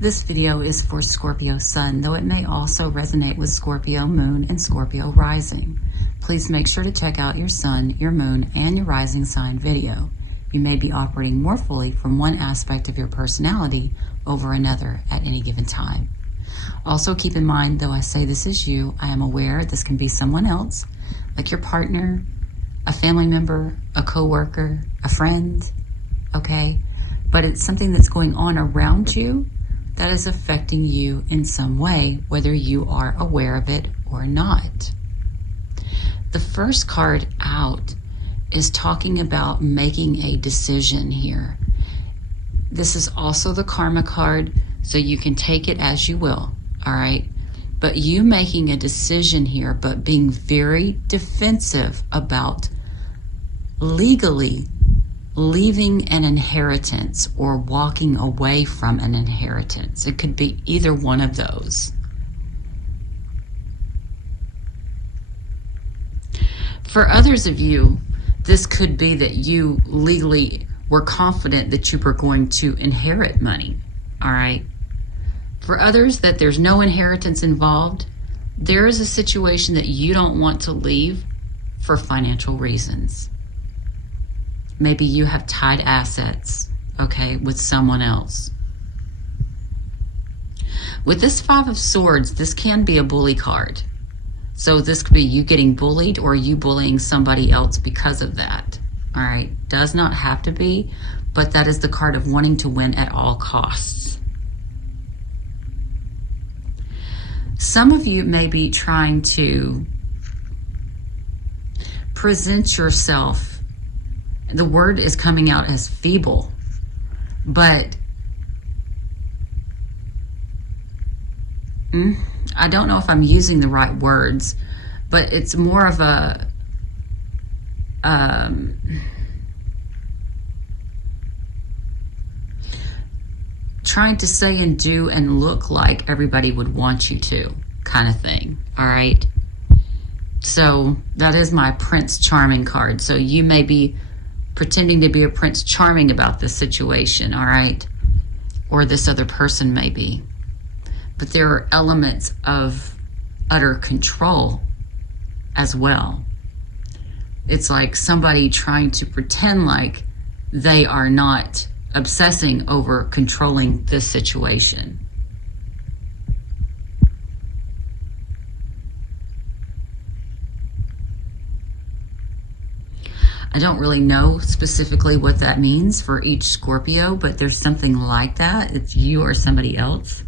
This video is for Scorpio Sun, though it may also resonate with Scorpio Moon and Scorpio Rising. Please make sure to check out your Sun, your Moon, and your Rising sign video. You may be operating more fully from one aspect of your personality over another at any given time. Also keep in mind, though I say this is you, I am aware this can be someone else, like your partner, a family member, a coworker, a friend, okay? But it's something that's going on around you that is affecting you in some way, whether you are aware of it or not. The first card out is talking about making a decision here. This is also the karma card, so you can take it as you will, all right? But you making a decision here, but being very defensive about legally leaving an inheritance or walking away from an inheritance. It could be either one of those. For others of you, this could be that you legally were confident that you were going to inherit money, all right? For others, that there's no inheritance involved, there is a situation that you don't want to leave for financial reasons. Maybe you have tied assets, okay, with someone else. With this Five of Swords, this can be a bully card. So this could be you getting bullied or you bullying somebody else because of that, all right? Does not have to be, but that is the card of wanting to win at all costs. Some of you may be trying to present yourself. The word is coming out as feeble, but I don't know if I'm using the right words, but it's more of a trying to say and do and look like everybody would want you to kind of thing, all right? So that is my Prince Charming card. So you may be pretending to be a Prince Charming about this situation, all right? Or this other person may be. But there are elements of utter control as well. It's like somebody trying to pretend like they are not obsessing over controlling this situation. I don't really know specifically what that means for each Scorpio, but there's something like that. It's you or somebody else.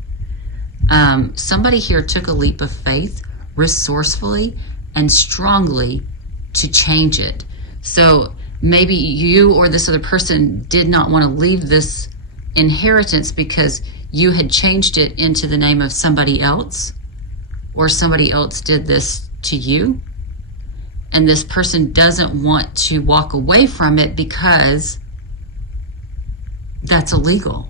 Somebody here took a leap of faith, resourcefully and strongly, to change it. So maybe you or this other person did not want to leave this inheritance because you had changed it into the name of somebody else, or somebody else did this to you. And this person doesn't want to walk away from it because that's illegal.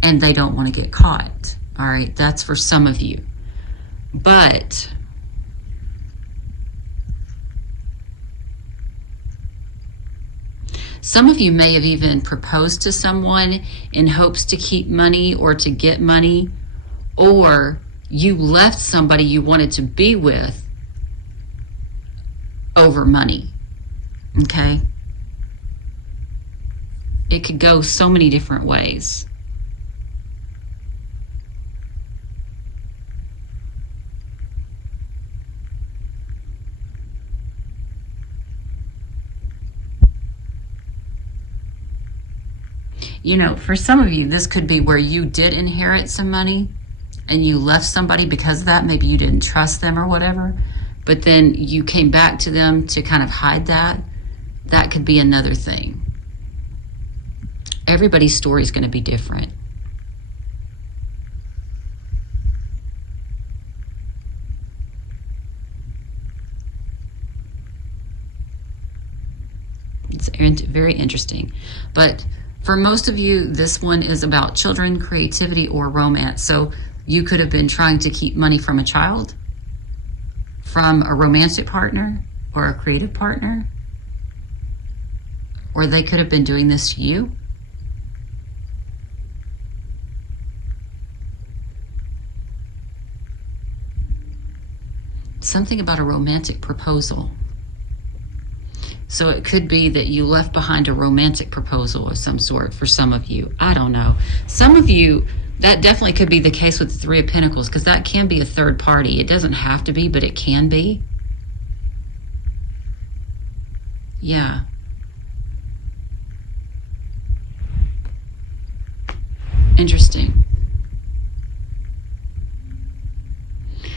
And they don't want to get caught. All right, that's for some of you. But some of you may have even proposed to someone in hopes to keep money or to get money, or you left somebody you wanted to be with over money, okay? It could go so many different ways. You know, for some of you, this could be where you did inherit some money and you left somebody because of that. Maybe you didn't trust them or whatever. But then you came back to them to kind of hide that. That could be another thing. Everybody's story is going to be different. It's very interesting. But for most of you, this one is about children, creativity, or romance. So you could have been trying to keep money from a child, from a romantic partner, or a creative partner, or they could have been doing this to you. Something about a romantic proposal. So it could be that you left behind a romantic proposal of some sort for some of you. I don't know. Some of you, that definitely could be the case with the Three of Pentacles, because that can be a third party. It doesn't have to be, but it can be. Yeah. Interesting.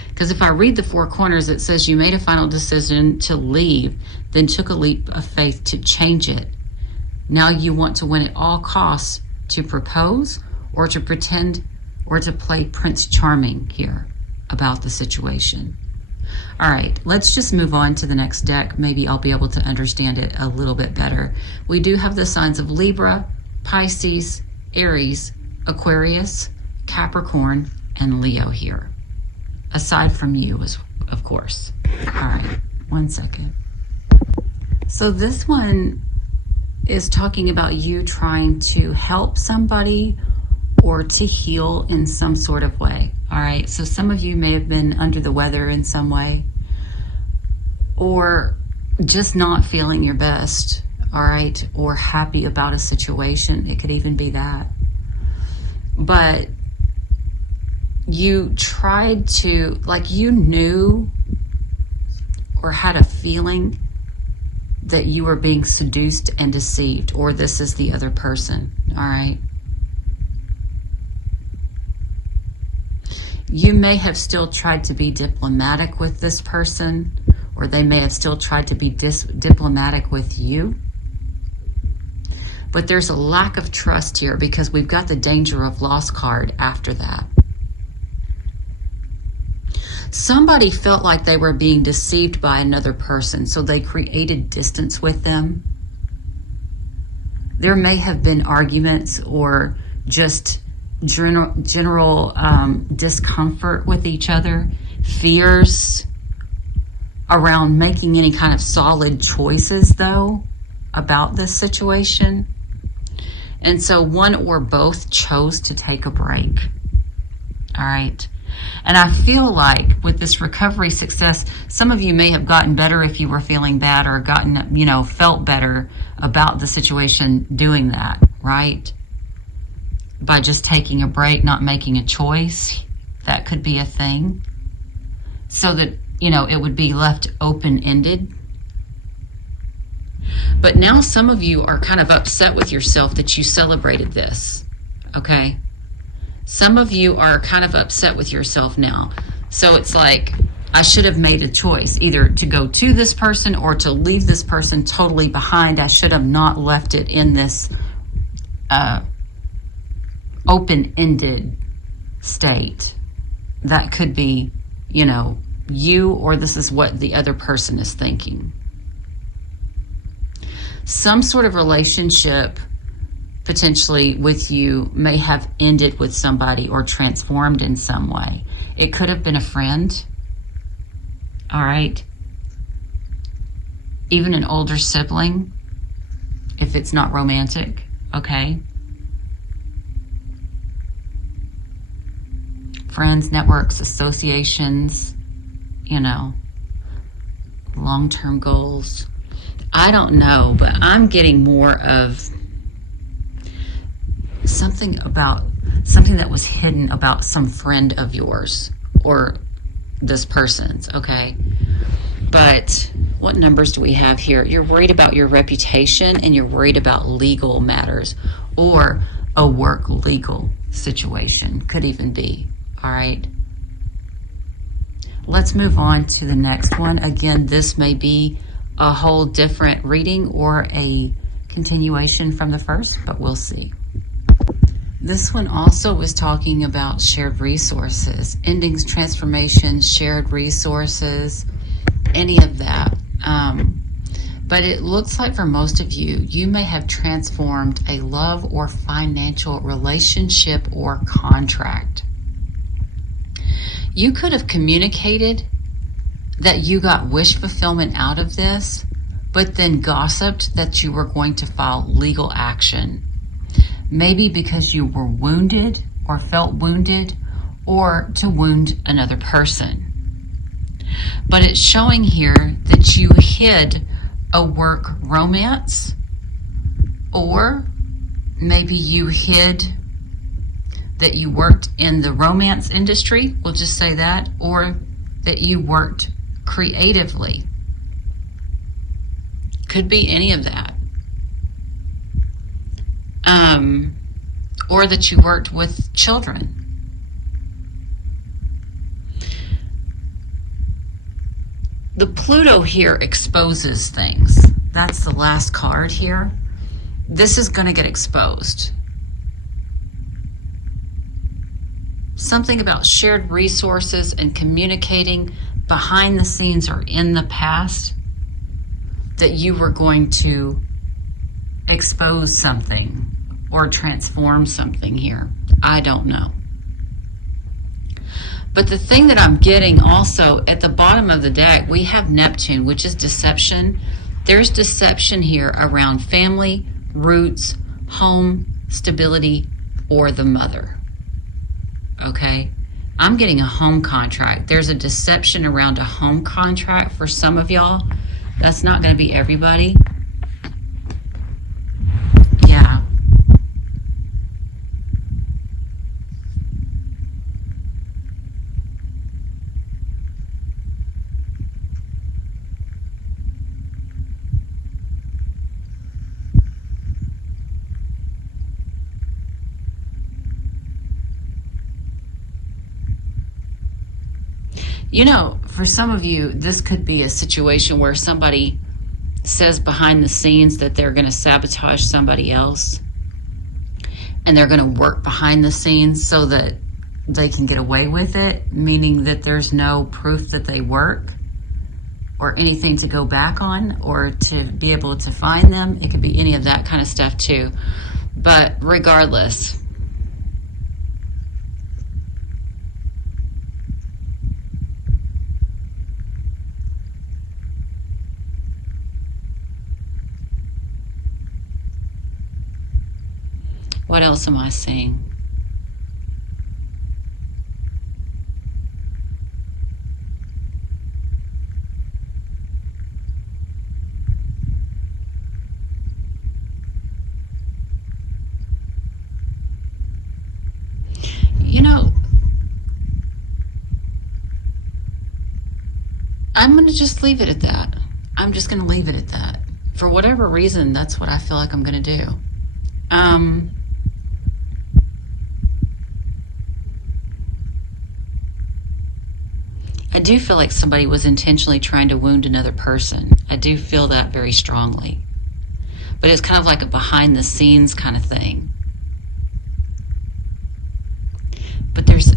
Because if I read the Four Corners, it says you made a final decision to leave, then took a leap of faith to change it. Now you want to win at all costs to propose, or to pretend, or to play Prince Charming here about the situation. All right, let's just move on to the next deck. Maybe I'll be able to understand it a little bit better. We do have the signs of Libra, Pisces, Aries, Aquarius, Capricorn, and Leo here. Aside from you, of course. All right, 1 second. So this one is talking about you trying to help somebody or to heal in some sort of way. All right, so some of you may have been under the weather in some way, or just not feeling your best, all right, or happy about a situation. It could even be that. But you tried to, like, you knew or had a feeling that you were being seduced and deceived, or this is the other person, all right? You may have still tried to be diplomatic with this person, or they may have still tried to be diplomatic with you. But there's a lack of trust here, because we've got the danger of loss card after that. Somebody felt like they were being deceived by another person, so they created distance with them. There may have been arguments or just general discomfort with each other, fears around making any kind of solid choices, though, about this situation. And so one or both chose to take a break. All right. And I feel like with this recovery success, some of you may have gotten better if you were feeling bad, or gotten, felt better about the situation doing that, right? By just taking a break, not making a choice. That could be a thing. So that, it would be left open-ended. But now some of you are kind of upset with yourself that you celebrated this, okay? Some of you are kind of upset with yourself now. So it's like, I should have made a choice, either to go to this person or to leave this person totally behind. I should have not left it in this open-ended state. That could be, you, or this is what the other person is thinking. Some sort of relationship potentially with you may have ended with somebody or transformed in some way. It could have been a friend, all right? Even an older sibling, if it's not romantic, okay? Friends, networks, associations, long-term goals. I don't know, but I'm getting more of something that was hidden about some friend of yours or this person's, okay? But what numbers do we have here? You're worried about your reputation, and you're worried about legal matters, or a work legal situation could even be, all right? Let's move on to the next one. Again, this may be a whole different reading or a continuation from the first, but we'll see. This one also was talking about shared resources, endings, transformations, shared resources, any of that. But it looks like for most of you, you may have transformed a love or financial relationship or contract. You could have communicated that you got wish fulfillment out of this, but then gossiped that you were going to file legal action. Maybe because you were wounded or felt wounded, or to wound another person. But it's showing here that you hid a work romance, or maybe you hid that you worked in the romance industry, we'll just say that, or that you worked creatively. Could be any of that. Or that you worked with children. The Pluto here exposes things. That's the last card here. This is going to get exposed. Something about shared resources and communicating behind the scenes or in the past, that you were going to expose something or transform something here. I don't know. But the thing that I'm getting also at the bottom of the deck, we have Neptune, which is deception. There's deception here around family, roots, home, stability, or the mother. Okay? I'm getting a home contract. There's a deception around a home contract for some of y'all. That's not going to be everybody. Yeah. You know, for some of you, this could be a situation where somebody says behind the scenes that they're going to sabotage somebody else, and they're going to work behind the scenes so that they can get away with it, meaning that there's no proof that they work or anything to go back on or to be able to find them. It could be any of that kind of stuff too. But regardless, what else am I seeing? You know, I'm going to just leave it at that. I'm just going to leave it at that. For whatever reason, that's what I feel like I'm going to do. I do feel like somebody was intentionally trying to wound another person. I do feel that very strongly. But it's kind of like a behind the scenes kind of thing. But there's,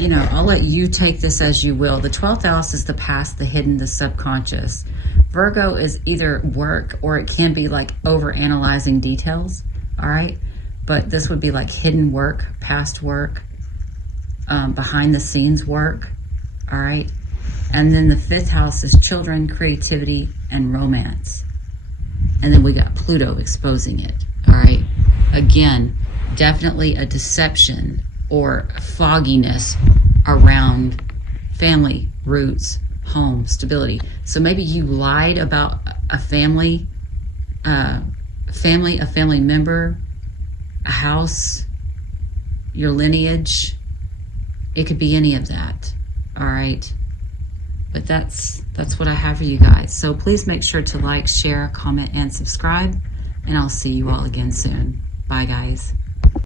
you know, I'll let you take this as you will. The 12th house is the past, the hidden, the subconscious. Virgo is either work, or it can be like over analyzing details. All right. But this would be like hidden work, past work, behind the scenes work. All right. And then the 5th house is children, creativity, and romance. And then we got Pluto exposing it. All right. Again, definitely a deception or fogginess around family, roots, home, stability. So maybe you lied about a family, a family member, a house, your lineage. It could be any of that. All right. But that's what I have for you guys. So please make sure to like, share, comment, and subscribe. And I'll see you all again soon. Bye, guys.